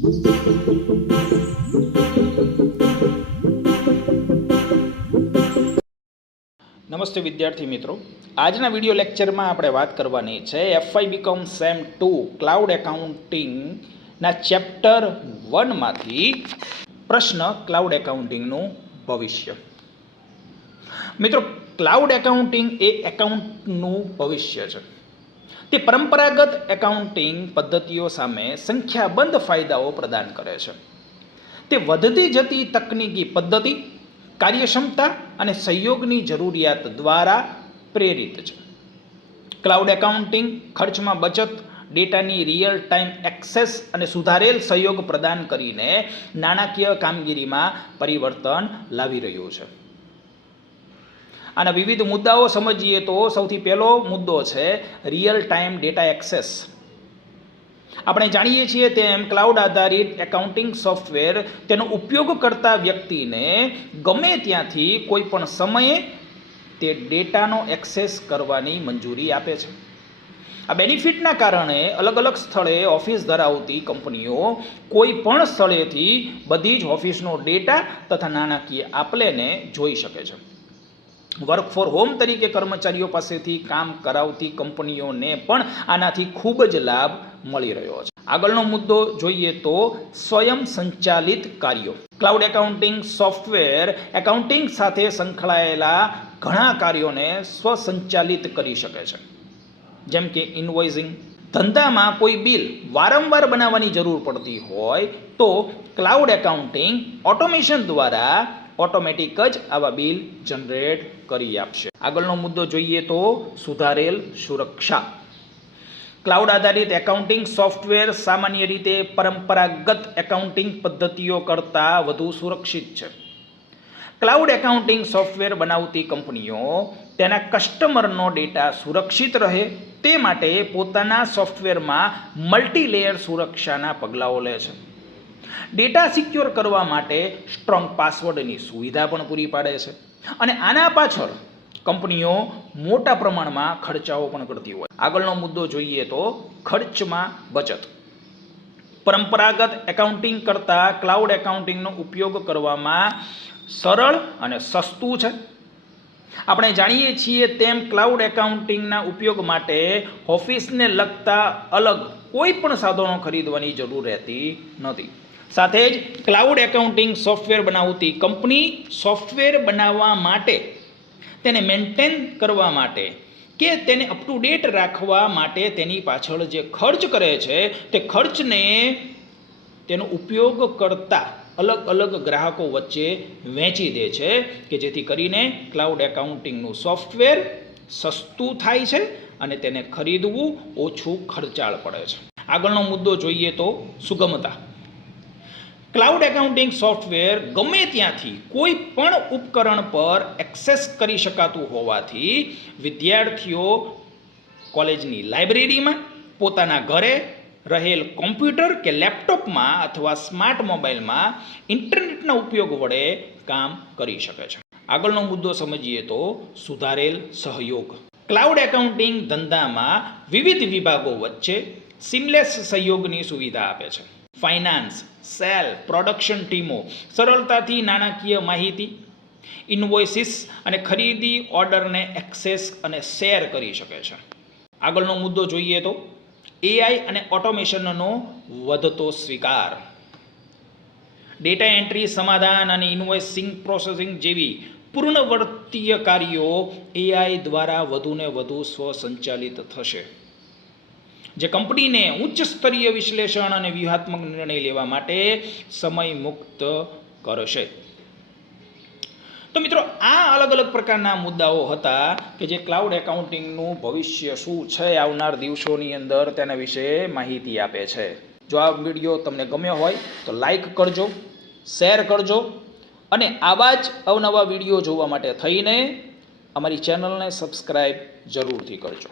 નમસ્તે વિદ્યાર્થી મિત્રો, આજના વિડીયો લેક્ચરમાં આપણે વાત કરવાની છે FY BCom સેમ 2 ક્લાઉડ એકાઉન્ટિંગના ચેપ્ટર 1માંથી પ્રશ્ન ક્લાઉડ એકાઉન્ટિંગનું ભવિષ્ય. મિત્રો, ક્લાઉડ એકાઉન્ટિંગ એ એકાઉન્ટનું ભવિષ્ય છે. તે પરંપરાગત એકાઉન્ટિંગ પદ્ધતિઓ સામે સંખ્યાબંધ ફાયદાઓ પ્રદાન કરે છે. તે વધતી જતી તકનીકી પદ્ધતિ, કાર્યક્ષમતા અને સહયોગની જરૂરિયાત દ્વારા પ્રેરિત છે. ક્લાઉડ એકાઉન્ટિંગ ખર્ચમાં બચત, ડેટાની રિયલ ટાઈમ એક્સેસ અને સુધારેલ સહયોગ પ્રદાન કરીને નાણાકીય કામગીરીમાં પરિવર્તન લાવી રહ્યું છે. આના વિવિધ મુદ્દાઓ સમજીએ તો સૌથી પહેલો મુદ્દો છે રિયલ ટાઈમ ડેટા એક્સેસ. આપણે જાણીએ છીએ તેમ ક્લાઉડ આધારિત એકાઉન્ટિંગ સોફ્ટવેર તેનો ઉપયોગ કરતા વ્યક્તિને ગમે ત્યાંથી કોઈ પણ સમયે તે ડેટાનો એક્સેસ કરવાની મંજૂરી આપે છે. આ બેનિફિટના કારણે અલગ અલગ સ્થળે ઓફિસ ધરાવતી કંપનીઓ કોઈ પણ સ્થળેથી બધી જ ઓફિસનો ડેટા તથા નાણાકીય આપલેને જોઈ શકે છે. વર્ક ફોર હોમ તરીકે કર્મચારીઓ પાસેથી કામ કરાવતી કંપનીઓને પણ આનાથી ખૂબ જ લાભ મળી રહ્યો છે. આગળનો મુદ્દો જોઈએ તો સ્વયં સંચાલિત કાર્યો. ક્લાઉડ એકાઉન્ટિંગ સોફ્ટવેર એકાઉન્ટિંગ સાથે સંકળાયેલા ઘણા કાર્યોને સ્વસંચાલિત કરી શકે છે, જેમ કે ઇન્વોઇસિંગ. ધંધામાં કોઈ બિલ વારંવાર બનાવવાની જરૂર પડતી હોય તો ક્લાઉડ એકાઉન્ટિંગ ઓટોમેશન દ્વારા ઓટોમેટિક જ આવા બિલ જનરેટ કરી આપશે. આગળનો મુદ્દો જોઈએ તો સુધારેલ સુરક્ષા. ક્લાઉડ આધારિત એકાઉન્ટિંગ સોફ્ટવેર સામાન્ય રીતે પરંપરાગત એકાઉન્ટિંગ પદ્ધતિઓ કરતાં વધુ સુરક્ષિત છે. ક્લાઉડ એકાઉન્ટિંગ સોફ્ટવેર બનાવતી કંપનીઓ તેના કસ્ટમરનો ડેટા સુરક્ષિત રહે તે માટે પોતાના સોફ્ટવેરમાં મલ્ટીલેયર સુરક્ષાના પગલાઓ લે છે. ડેટા સિક્યોર કરવા માટે સ્ટ્રોંગ પાસવર્ડની સુવિધા પણ પૂરી પાડે છે. અને આના પાછળ કંપનીઓ મોટા પ્રમાણમાં ખર્ચાઓ પણ કરતી હોય. આગળનો મુદ્દો જોઈએ તો ખર્ચમાં બચત. પરંપરાગત એકાઉન્ટિંગ કરતાં ક્લાઉડ એકાઉન્ટિંગનો ઉપયોગ કરવામાં સરળ અને સસ્તું છે. આપણે જાણીએ છીએ તેમ ક્લાઉડ એકાઉન્ટિંગના ઉપયોગ માટે ઓફિસને લગતા અલગ કોઈ પણ સાધનો ખરીદવાની જરૂર રહેતી નથી. સાથે જ ક્લાઉડ એકાઉન્ટિંગ સોફ્ટવેર બનાવતી કંપની સોફ્ટવેર બનાવવા માટે, તેને મેન્ટેન કરવા માટે કે તેને અપ ટુ ડેટ રાખવા માટે તેની પાછળ જે ખર્ચ કરે છે તે ખર્ચને તેનો ઉપયોગ કરતા અલગ અલગ ગ્રાહકો વચ્ચે વહેંચી દે છે કે જેથી કરીને ક્લાઉડ એકાઉન્ટિંગનું સોફ્ટવેર સસ્તું થાય છે અને તેને ખરીદવું ઓછું ખર્ચાળ પડે છે. આગળનો મુદ્દો જોઈએ તો સુગમતા. ક્લાઉડ એકાઉન્ટિંગ સોફ્ટવેર ગમે ત્યાંથી કોઈ પણ ઉપકરણ પર એક્સેસ કરી શકાતું હોવાથી વિદ્યાર્થીઓ કોલેજની લાઇબ્રેરીમાં, પોતાના ઘરે રહેલ કોમ્પ્યુટર કે લેપટોપમાં અથવા સ્માર્ટ મોબાઈલમાં ઇન્ટરનેટના ઉપયોગ વડે કામ કરી શકે છે. આગળનો મુદ્દો સમજીએ તો સુધારેલ સહયોગ. ક્લાઉડ એકાઉન્ટિંગ ધંધામાં વિવિધ વિભાગો વચ્ચે સિમલેસ સહયોગની સુવિધા આપે છે. ફાઇનાન્સ, સેલ, પ્રોડક્શન ટીમો સરળતાથી નાણાકીય માહિતી, ઇન્વોઇસીસ અને ખરીદી ઓર્ડરને એક્સેસ અને શેર કરી શકે છે. આગળનો મુદ્દો જોઈએ તો AI અને ઓટોમેશનનો વધતો સ્વીકાર. ડેટા એન્ટ્રી, સમાધાન અને ઇન્વોઇસિંગ પ્રોસેસિંગ જેવી પૂર્ણવર્તીય કાર્યો AI દ્વારા વધુને વધુ સ્વસંચાલિત થશે, જે કંપનીને ઉચ્ચ સ્તરીય વિશ્લેષણ અને વ્યૂહાત્મક નિર્ણય લેવા માટે સમય મુક્ત કરશે. તો મિત્રો, આ અલગ અલગ પ્રકારના મુદ્દાઓ હતા કે જે ક્લાઉડ એકાઉન્ટિંગનું ભવિષ્ય શું છે આવનાર દિવસોની અંદર તેના વિશે માહિતી આપે છે. જો આ વિડીયો તમને ગમ્યો હોય તો લાઈક કરજો, શેર કરજો અને આવા જ અવનવા વિડીયો જોવા માટે થઈને અમારી ચેનલને સબસ્ક્રાઈબ જરૂરથી કરજો.